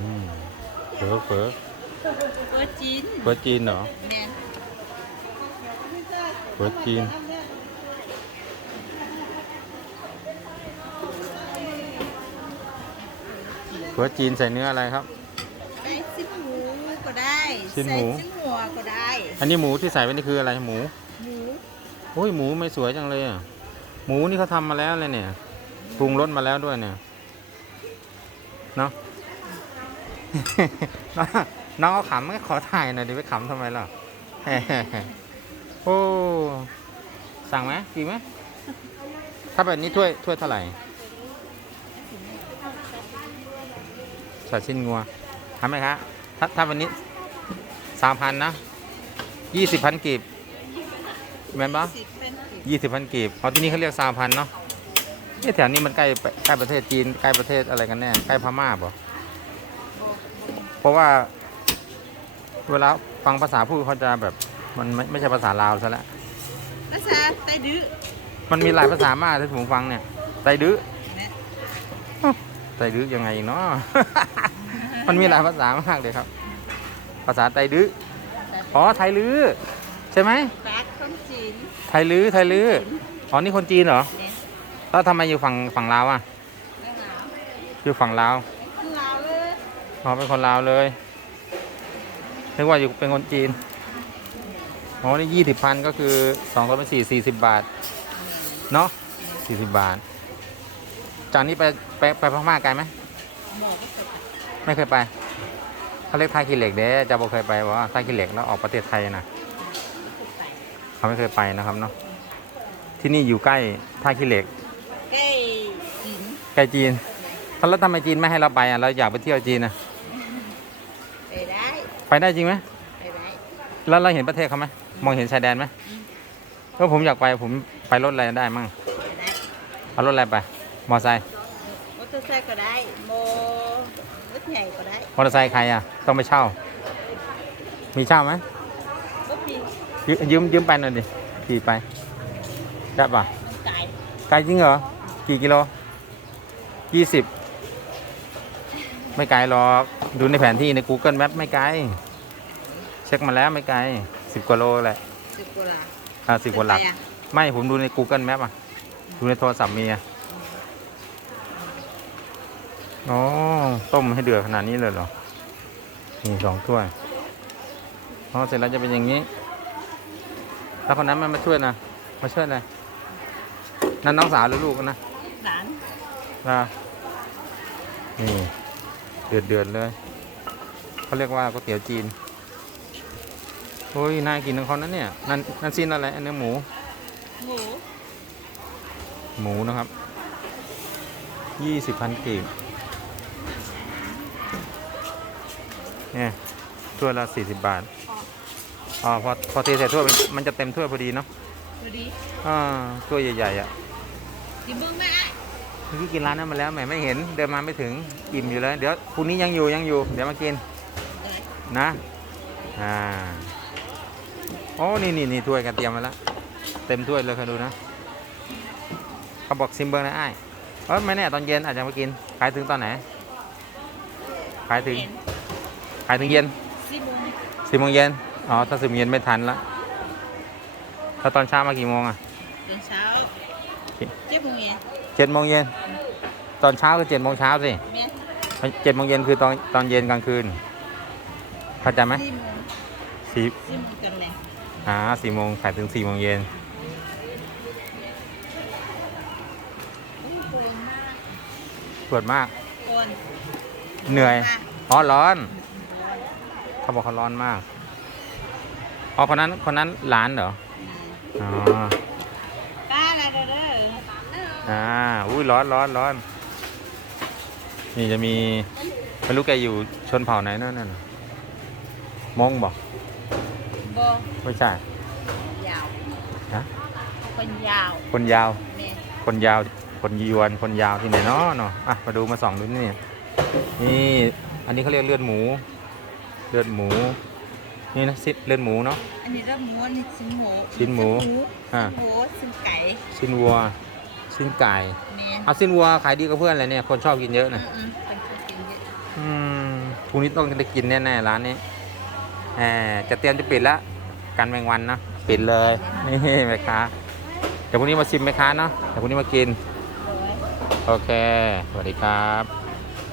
อืมเฝอเฝอเปิดจีนเฝอจีนเหรอแม่นเฝอจีนเฝอจีนใส่เนื้ออะไรครับใส่ชิ้นหมูก็ได้ชิ้นหมูใส่ชิ้นหัวก็ได้ อันนี้หมูที่ใส่ไว้นี่คืออะไรหมูหมูโอ้ยหมูไม่สวยจังเลยอะหมูนี่เขาทำมาแล้วเลยเนี่ยปรุงรสมาแล้วด้วยเนี่ยเนาะ น้องเอาขำก็ขอถ่ายหน่อยดิไปขำทำไมล่ะโอ้สั่งไหมดีไหมถ้าแบบนี้ถ้วยถ้วยเท่าไหร่ใส่ชิ้นงัวทำไหมคะถ้าถ้าวันนี้สามพันนะยี่สิบพันกีบแม่นปะสิบเป็นสิบยี่สิบพันกีบเอาที่นี่เขาเรียกสามพันเนาะเอ๊ะแถวนี้มันใกล้ใกล้ประเทศจีนใกล้ประเทศอะไรกันแน่ใกล้พม่าป่ะ เพราะว่า เวลาฟังภาษาพูดเขาจะแบบมันไม่ไม่ใช่ภาษาลาวซะแล้วภาษาไต้ดื้อมันมีหลายภาษามากที่ผมฟังเนี่ยไตดื้อแม่ไตดื้อยังไงเนาะ มันมีหลายภาษามากเลยครับ ภาษาไตดื้อ อ๋อไทยลื้อใช่ไหมปากคนจีน ไทยลื้อไทยลื้อ อ๋อนี่คนจีนเหรอแม่นแล้วทำไมอยู่ฝั่งฝั่งลาวอะไม่หนาวอยู่ฝั่งลาวคนลาวเลย อ๋อเป็นคนลาวเลยนึกว่าอยู่เป็นคนจีนอ๋อนี่ยี่สิบพันก็คือสองร้อยเป็นสี่สี่สิบบาท เนาะสี่สิบบาท จากนี้ไปไปไปพม่าไกลไหมหมอก็จะไปไม่เคยไปเขาเรียกท่าขี้เหล็กเด้จะบอกเคยไปว่าท่าขี้เหล็กแล้วออกประเทศไทยนะไปเขาไม่เคยไปนะครับเนาะที่นี่อยู่ใกล้ท่าขี้เหล็กใกล้จีนใกล้จีนแล้วทำไมจีนไม่ให้เราไปอะเราอยากไปเที่ยวจีนนะไปได้ ไปได้จริงไหมไปได้แล้วเราเห็นประเทศเขาไหมมองเห็นชายแดนไหมอืมก็ผมอยากไปผมไปรถอะไรได้มั่งไปได้เอารถอะไรไป มอไซค์มอเตอร์ไซค์ก็ได้โมรถใหญ่ก็ได้มอเตอร์ไซค์ใครอะต้องไปเช่า มีเช่าไหมรถปีนยยืมยืมไปหน่อยดิขี่ไปได้ปะมันไกลไกลจริงเหรอกี่กิโลยี่สิบไม่ไกลหรอกดูในแผนที่ใน Google Map ไม่ไกล เช็คมาแล้วไม่ไกลสิบกว่าโลแหละสิบกว่าลาอ่าสิบกว่าหลักไปอะไม่ผมดูใน Google Map อะ ดูในโทรศัพท์มีอะอ๋อต้มให้เดือดขนาดนี้เลยเหรอนี่สองถ้วยอ๋อเสร็จแล้วจะเป็นอย่างนี้ แล้วคนนั้นมันมาช่วยนะมาช่วยอะไรนั่นน้องสาวหรือลูกนะหลานนะนี่เดือดเดือดๆเลยเขาเรียกว่าก๋วยเตี๋ยวจีน โอ้ยน่ากินของเขานั้นเนี่ยนั่นนั่นซีนอะไรอันนี้หมู หมูหมูนะครับยี่สิบพันกีบเนี่ยถ้วยละสี่สิบบาทอ๋อพอพอเทใส่ถ้วยมันมันจะเต็มถ้วยพอดีเนาะดูดิอ่าถ้วยใหญ่ๆอะกินเบิ้งนะเมื่อกี้กินร้านนั้นมาแล้วแหมไม่เห็นเดินมาไม่ถึงอิ่มอยู่เลยเดี๋ยวพรุ่งนี้ยังอยู่ยังอยู่ เดี๋ยวมากินนะอ่า โอ้นี่นี่นี่ถ้วยกันเตรียมมาแล้ว เต็มถ้วยเลยค่ะดูนะเขาบอกซิมเบิร์นะไอ้ายเออไม่แน่ตอนเย็นอาจจะมากิน ขายถึงตอนไหน ขายถึง ขายถึงเย็นสิบโมงสิบโมงเย็น อ๋อ ถ้าสิบโมงเย็นไม่ทันละถ้าตอนเช้ามากี่โมงอะตอนเช้าเจ็ดโมงเย็นเจ็ดโมงเย็น ตอนเช้าคือเจ็ดโมงเช้าสิแม่เจ็ดโมงเย็นคือตอนตอนเย็นกลางคืนเข้าใจไหมสี่ อ่าสี่โมงขายถึงสี่โมงเย็นโอ้โหมากปวดมาก คนเหนื่อยมากอ๋อ ร้อน เขาบอกเขาร้อนมาก อ๋อ คนนั้น คนนั้นหลานเหรอ อ๋อป้าอะไรเด้อเด้ออ่า อุ้ยร้อนร้อนร้อน นี่จะมีไม่รู้แกอยู่ชนเผ่าไหนนั่นน่ะมงบอก บอไม่ใช่ ยาวฮะ คนยาวคนยาว แม่คนยาว คนยวน คนยาวที่ไหนเนาะเนาะอะ มาดูมาส่องดูนี่ นี่ อันนี้เขาเรียกเลือดหมู เลือดหมู นี่นะซิเลือดหมูเนาะ อันนี้รับหมูอันนี้ชิ้นหมูชิ้นหมู อ่าชิ้นหมูชิ้นไก่ชิ้นวัว ชิ้นไก่ แม่เอาชิ้นวัวขายดีกับเพื่อนเลยเนี่ย คนชอบกินเยอะอืนะมอืมเป็นคนกินเยอะอืมรุ่งนี้ต้องได้กินแน่ๆร้านนี้แหม จะเตรียมจะปิดแล้วกันแมงวันเนาะปิดเลยนี่แม่ค้าเดี๋ยวพรุ่งนี้มาชิมแม่ค้าเนาะเดี๋ยวพรุ่งนี้มากินเลยโอเคสวัสดีครับ